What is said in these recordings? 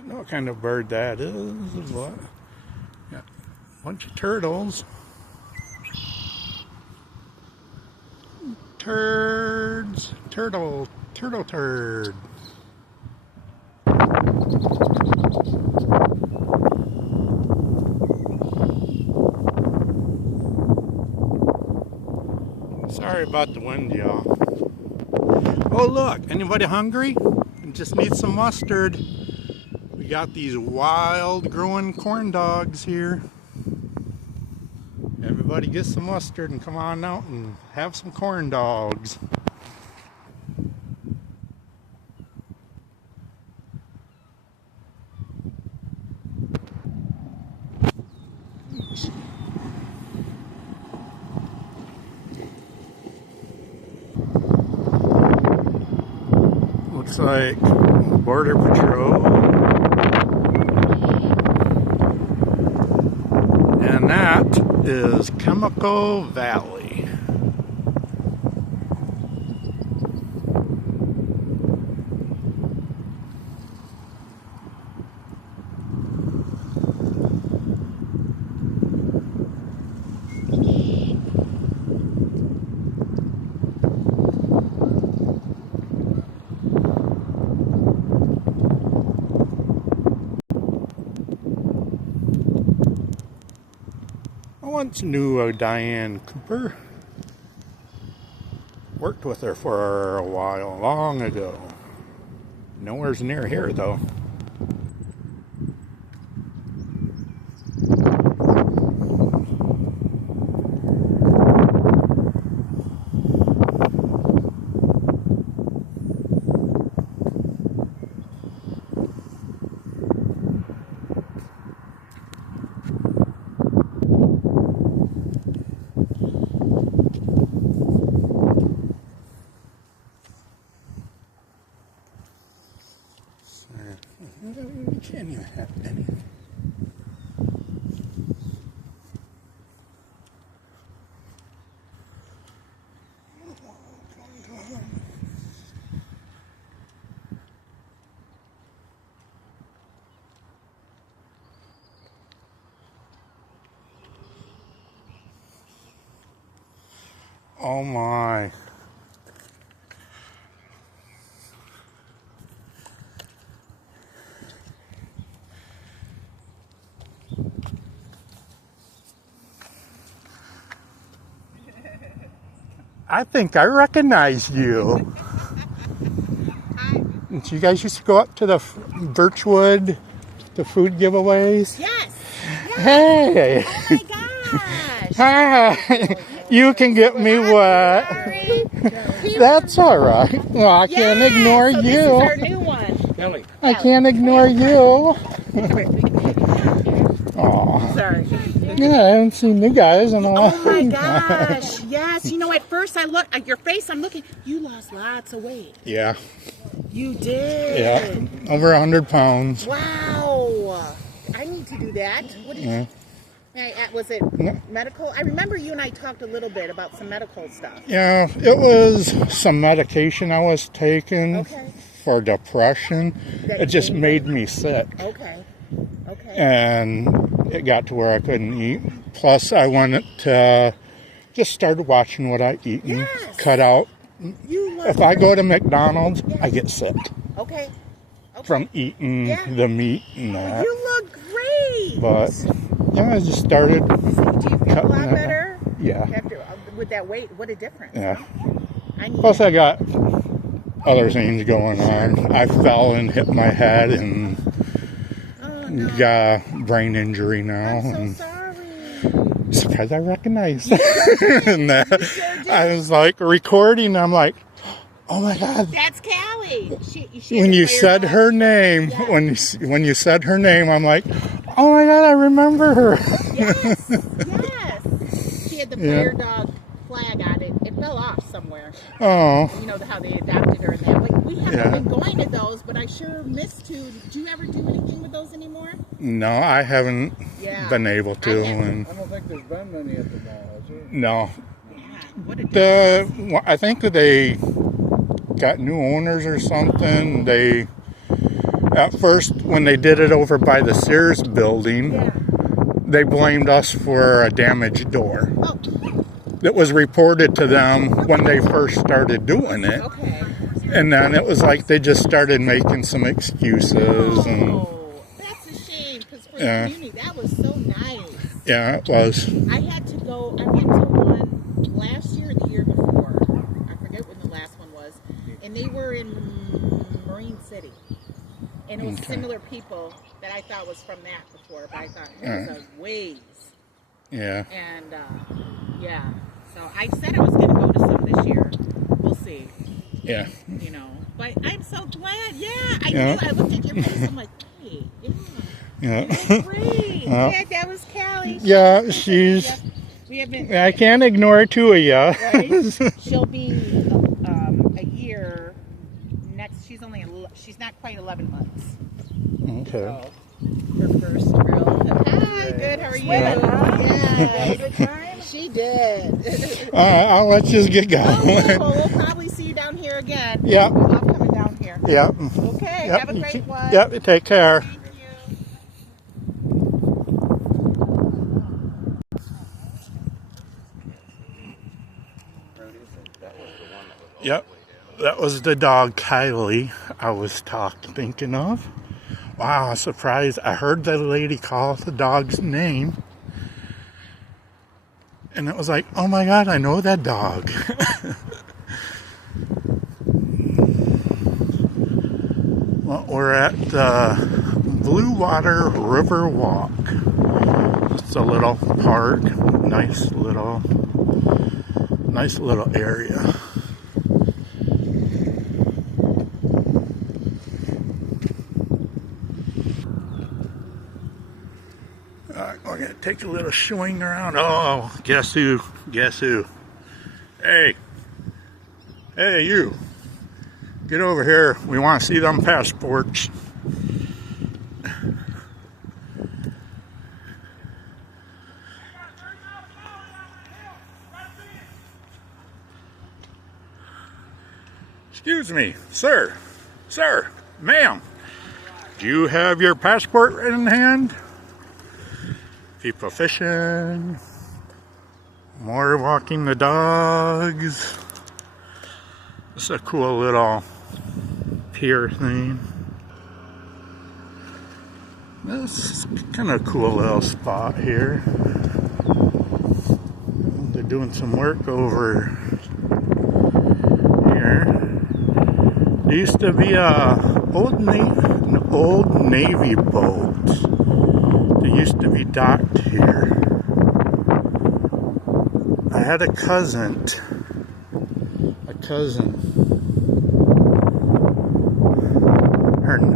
don't know what kind of bird that is, but got a bunch of turtles. Turds. Turtle turd. Sorry about the wind, y'all. Oh look, anybody hungry? Just need some mustard. We got these wild growing corn dogs here. Everybody get some mustard and come on out and have some corn dogs. Looks like Border Patrol. And that is Chemical Valley. I once knew Diane Cooper. Worked with her for a while, long ago. Nowhere's near here though. You can't even have any. Oh my. I think I recognize you. You guys used to go up to the Birchwood, the food giveaways? Yes. Hey. Oh my gosh. Hi. You can get me wet. That's all right. Well, I can't ignore you. This is our new one. Kelly. I can't ignore you. Aw. Sorry. Yeah, I haven't seen you guys in a while. Oh my gosh. Yes. You know, at first I looked at your face. I'm looking. You lost lots of weight. Yeah. You did. Yeah. Over 100 pounds. Wow. I need to do that. What did you? Was it medical? I remember you and I talked a little bit about some medical stuff. Yeah, it was some medication I was taking for depression. It just made me sick. Okay. Okay. And it got to where I couldn't eat. Plus, I wanted to just started watching what I eat and cut out. If I go to McDonald's, I get sick. Okay. From eating the meat and that. You look great. But yeah, I just started. Do you feel a lot better? Yeah. With that weight, what a difference. Yeah. Plus, I got other things going on. I fell and hit my head and got a brain injury now. I'm so sorry. Surprised I recognized and I was like recording. I'm like, oh my God. That's Callie. When you said her name, when you said her name, I'm like, oh my God, I remember her. Yes, yes. She had the fire dog flag on it. It fell off somewhere. Oh. You know how they adopted her and that. We haven't been going to those, but I sure missed to. Do you ever do anything with those anymore? No, I haven't been able to. I don't think there's been many at the mall, has there? No. What I think that they got new owners or something. They At first, when they did it over by the Sears building, Yeah. they blamed us for a damaged door. Oh, It was reported to them when they first started doing it. okay. And then it was like they just started making some excuses. And Oh, that's a shame because for Yeah. the community, that was so nice. yeah, it was. I went to one last year or the year before. I forget when the last one was. And they were in Marine City. And it was Okay. similar people that I thought was from that before, but I thought it was a ways. Yeah. And yeah, so I said I was going to go to some this year. We'll see, Yeah. you know. But I'm so glad. Yeah, I Yeah. knew. I looked at your face. I'm like, hey, yeah, Yeah. that's great. Yeah. Yeah, that was Callie. Yeah, she's. Yeah, we have been. I can't ignore two of you. Right? She'll be a year next. She's not quite 11 months. Okay. So her first real. Hi, good. How are you? Yeah. Good time? She did. I'll let you get Oh, going. well, we'll probably see you down here again. Yeah. I'm coming down here. Yeah. Okay. Yep. Have a great one. Yep. You take care. Thank you. Yep. That was the dog Kylie I was thinking of. Wow, surprised. I heard the lady call the dog's name. And it was like, oh my God, I know that dog. Well, we're at the Blue Water River Walk. It's a little park, nice little area. We're gonna take a little swing around. Oh, guess who? Guess who? Hey, you! Get over here. We want to see them passports. Excuse me, sir, ma'am. Do you have your passport in hand? People fishing, more walking the dogs. It's a cool little pier thing. This is kind of a cool little spot here. They're doing some work over here. There used to be an old Navy boat. They used to be docked here. I had a cousin.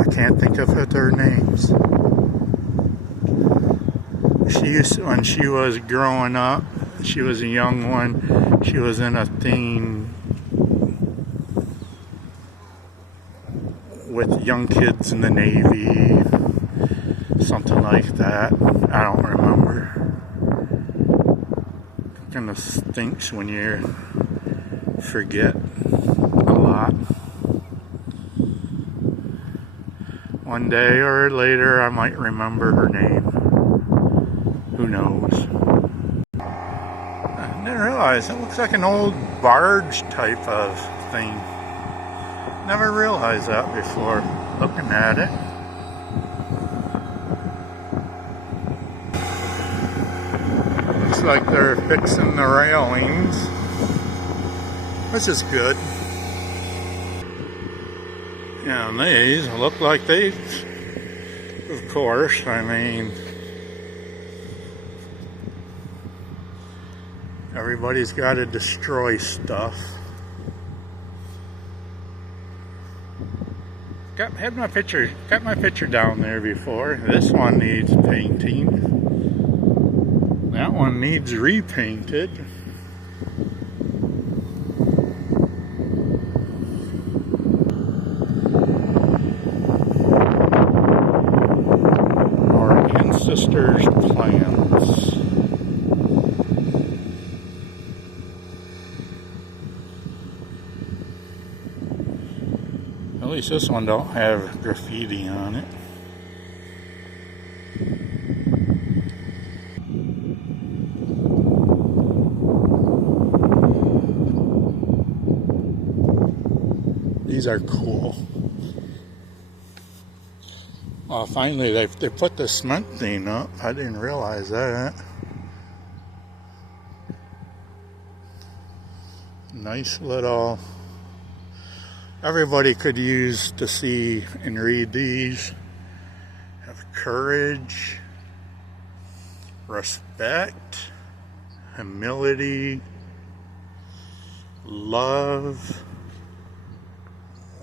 I can't think of their names. When she was growing up, she was a young one. She was in a thing with young kids in the Navy. Something like that. I don't remember. Kind of stinks when you forget a lot. One day or later I might remember her name. Who knows? I didn't realize. It looks like an old barge type of thing. Never realized that before looking at it. Looks like they're fixing the railings, which is good. Yeah, and these look like they, of course, I mean, everybody's got to destroy stuff. Got my picture down there before. This one needs painting. That one needs repainted. Our ancestors' plans. At least this one don't have graffiti on it. These are cool. Well, finally they put the cement thing up. I didn't realize that. Nice little. Everybody could use to see and read these. Have courage, respect, humility, love,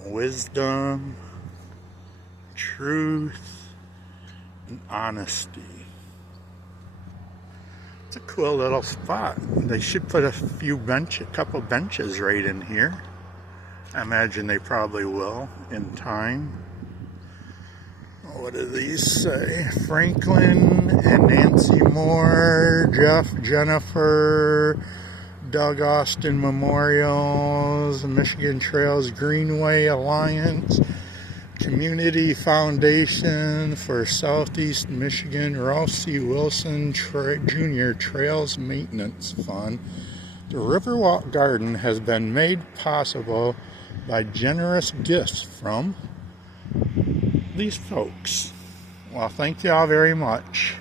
wisdom, truth, and honesty. It's a cool little spot. They should put a couple benches right in here. I imagine they probably will in time. What do these say? Franklin and Nancy Moore, Jennifer, Doug Austin Memorials, Michigan Trails Greenway Alliance, Community Foundation for Southeast Michigan, Ralph C. Wilson Jr. Trails Maintenance Fund. The Riverwalk Garden has been made possible by generous gifts from these folks. Well, thank you all very much.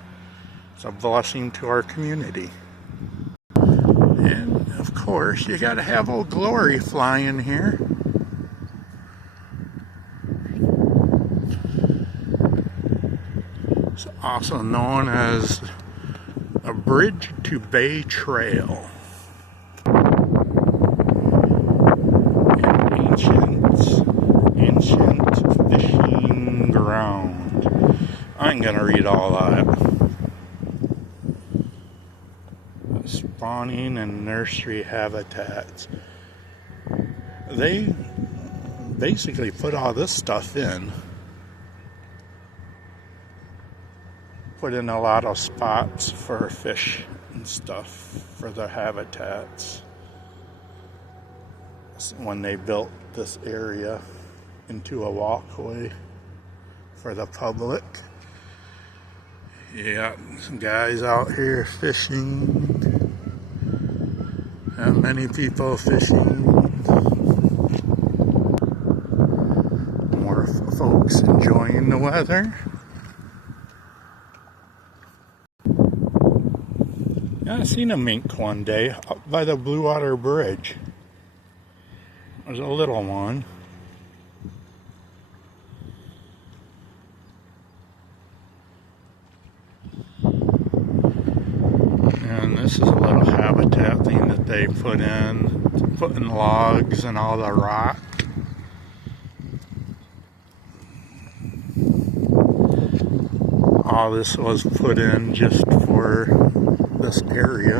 It's a blessing to our community. And of course, you gotta have Old Glory flying here. It's also known as a Bridge to Bay Trail. Ancient fishing ground. I ain't gonna read all that. Spawning and nursery habitats. They basically put all this stuff in. Put in a lot of spots for fish and stuff for the habitats. When they built this area into a walkway for the public. Yeah, some guys out here fishing. Not many people fishing. More folks enjoying the weather. Yeah, I seen a mink one day up by the Blue Water Bridge. There's a little one. And this is a little habitat thing that they put in logs and all the rock. All this was put in just for this area.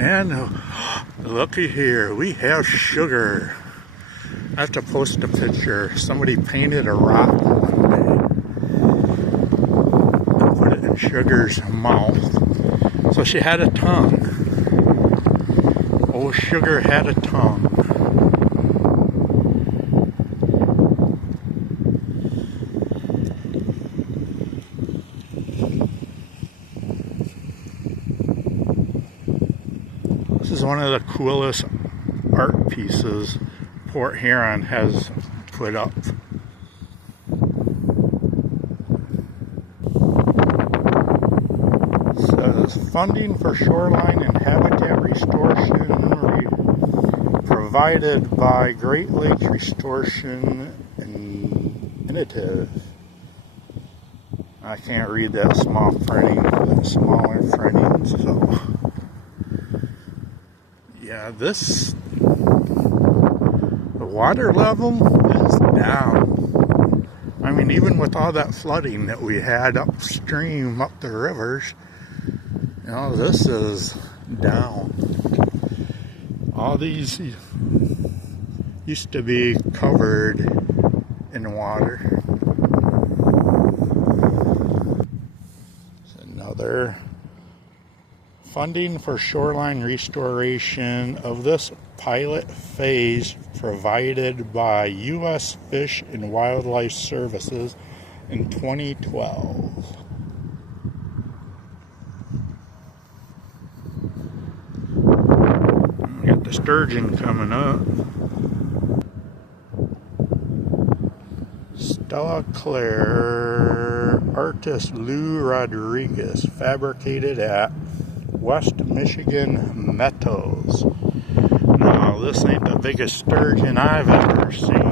And looky here, we have sugar. I have to post a picture. Somebody painted a rock one day and put it in Sugar's mouth. So she had a tongue. Oh, Sugar had a tongue. This is one of the coolest art pieces Port Huron has put up. It says funding for shoreline and habitat restoration provided by Great Lakes Restoration Initiative. I can't read that small printing, that smaller printing, so yeah, the water level is down. I mean, even with all that flooding that we had upstream, up the rivers, you know, this is down. All these used to be covered in water. It's another Funding for shoreline restoration of this pilot phase provided by U.S. Fish and Wildlife Services in 2012. We got the sturgeon coming up. Stella Claire, artist Lou Rodriguez, fabricated at West Michigan Meadows. Now, this ain't the biggest sturgeon I've ever seen.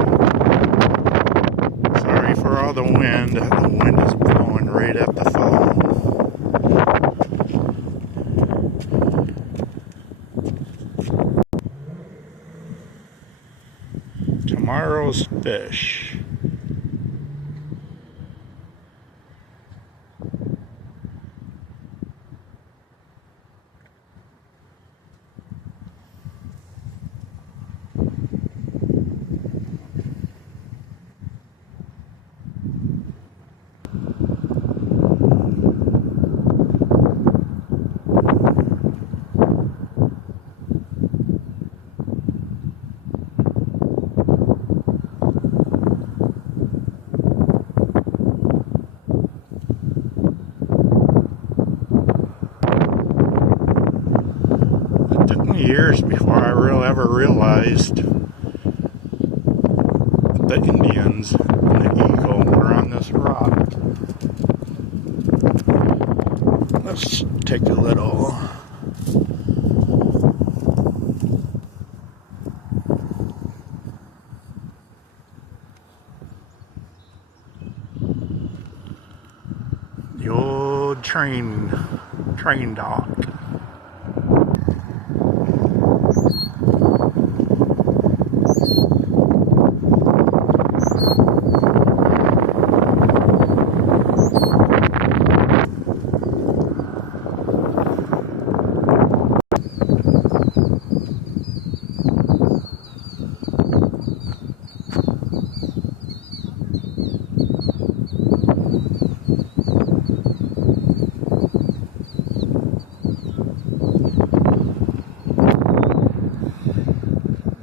Sorry for all the wind. The wind is blowing right at the phone. Tomorrow's fish. Years before I ever realized the Indians and the eagle were on this rock. Let's take a little. The old train dock.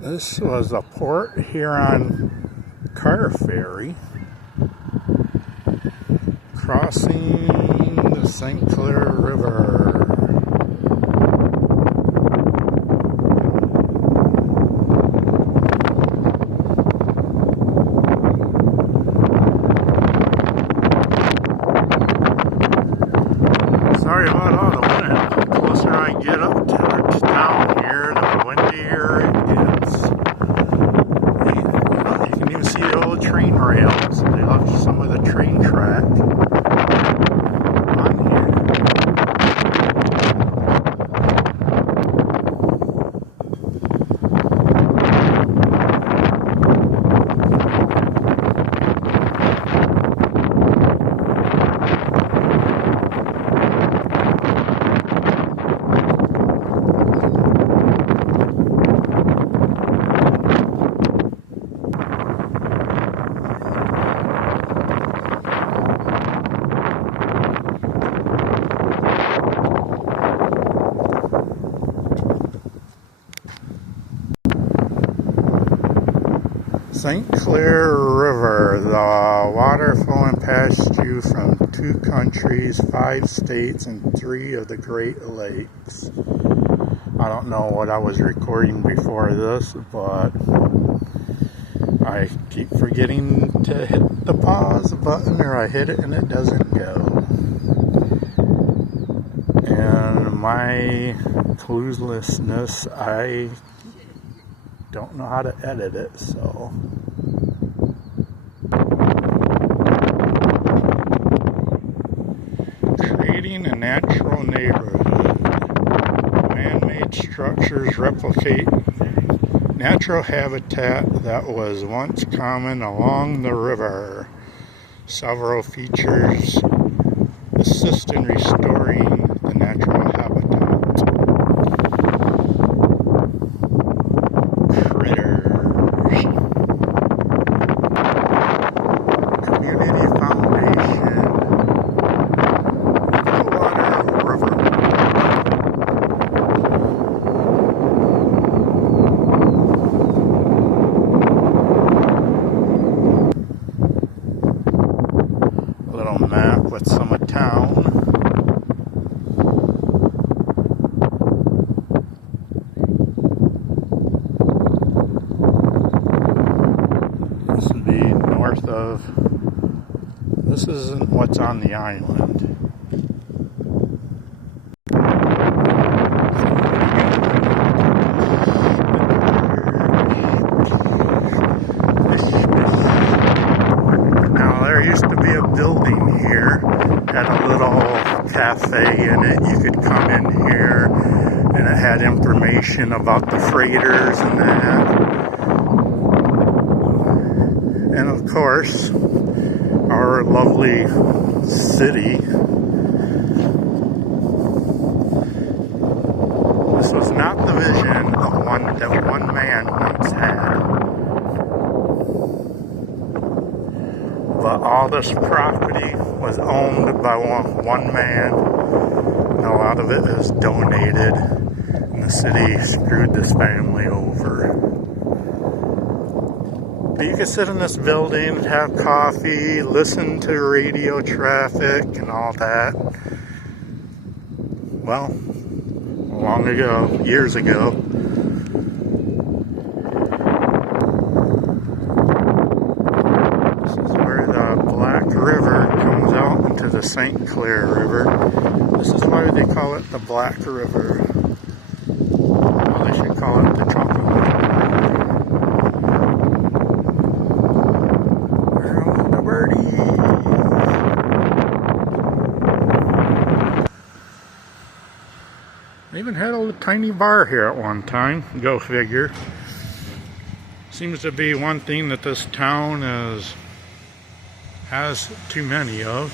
This was a Port Huron car ferry crossing the St. Clair River. Sorry about all the wind. The closer I get up to town here, the windier it gets. You can even see the old train rails. They left some of the train track on here. St. Clair River, the water flowing past you from 2 countries, 5 states, and 3 of the Great Lakes. I don't know what I was recording before this, but I keep forgetting to hit the pause button, or I hit it and it doesn't go. And my cluelessness, I don't know how to edit it, so creating a natural neighborhood. Man-made structures replicate natural habitat that was once common along the river. Several features assist in restoring the natural habitat. back with some of town. This would be north of, this isn't what's on the island. Now there used to be a building here, had a little cafe in it. You could come in here and it had information about the freighters and that. And of course, our lovely city. This was not the vision of one man once had. But all this property was owned by one man, and a lot of it is donated, and the city screwed this family over. But you could sit in this building, have coffee, listen to radio traffic and all that. Well, long ago, years ago. This is where the Black River comes out into the St. Clair River. This is why they call it the Black River. Well, they should call it the Chocolate River. They even had a little tiny bar here at one time. Go figure. Seems to be one thing that this town has too many of.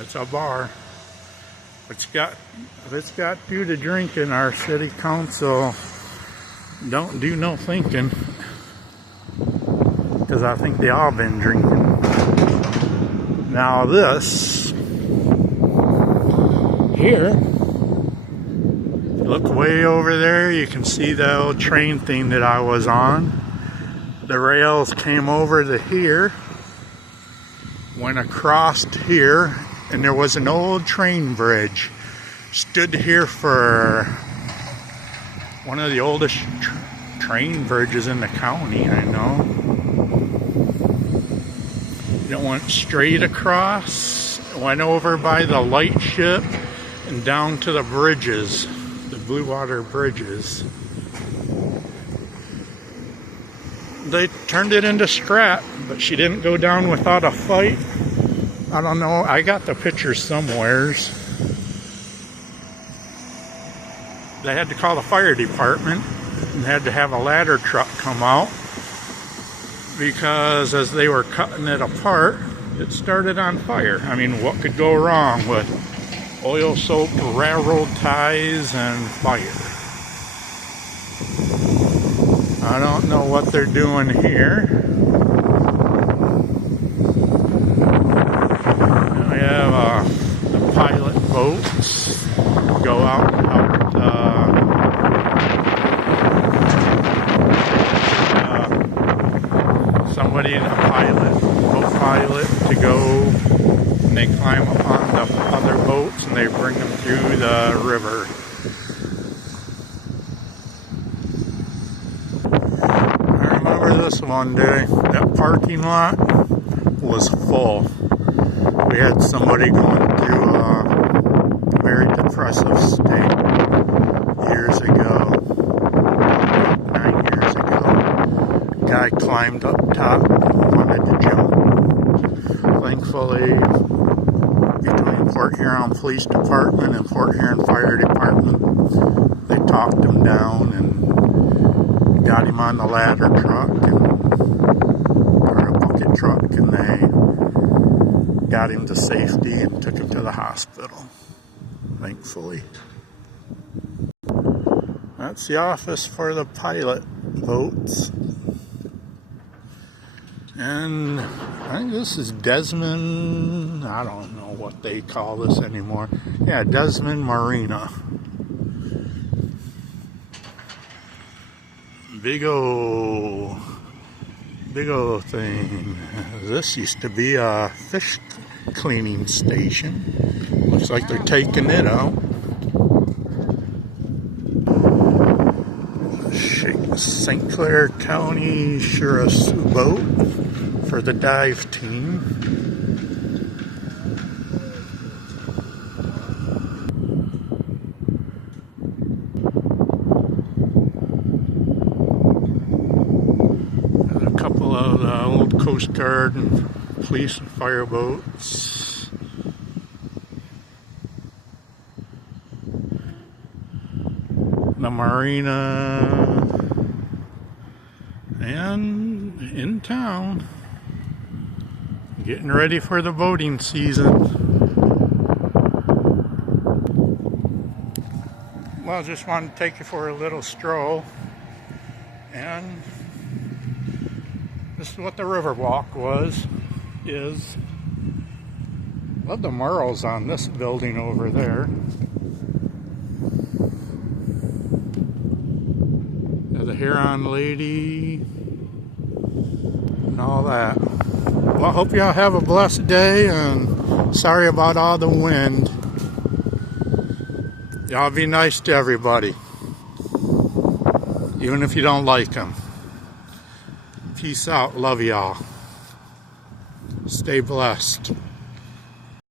It's a bar. If it's got you to drink in our city council, don't do no thinking. Because I think they all been drinking. Now this here, look way over there, you can see the old train thing that I was on. The rails came over to here, went across here, and there was an old train bridge. Stood here for one of the oldest train bridges in the county, I know. It went straight across, went over by the lightship, and down to the bridges. Blue water bridges. They turned it into scrap, but she didn't go down without a fight. I don't know, I got the picture somewheres. They had to call the fire department and had to have a ladder truck come out because as they were cutting it apart, it started on fire. I mean, what could go wrong with oil-soaked railroad ties and fire? I don't know what they're doing here. We have the pilot boats go out somebody in a boat pilot to go, and they climb up on the other boats and they bring them through the river. I remember this one day, that parking lot was full. We had somebody going through a very depressive state years ago, 9 years ago. A guy climbed up top, wanted to jump. Thankfully, between Port Huron Police Department and Port Huron Fire Department, they talked him down and got him on the ladder truck or a bucket truck, and they got him to safety and took him to the hospital, thankfully. That's the office for the pilot boats. And I think this is Desmond, I don't know what they call this anymore. Yeah, Desmond Marina. Big old thing. This used to be a fish cleaning station. Looks like they're taking it out. St. Clair County Sheriff's boat for the dive team. And a couple of old Coast Guard and police and fire boats. The marina. And in town, getting ready for the boating season. Well, just wanted to take you for a little stroll, and this is what the Riverwalk is. Love the murals on this building over there. The Huron Lady and all that. Well, I hope y'all have a blessed day, and sorry about all the wind. Y'all be nice to everybody, even if you don't like them. Peace out. Love y'all. Stay blessed.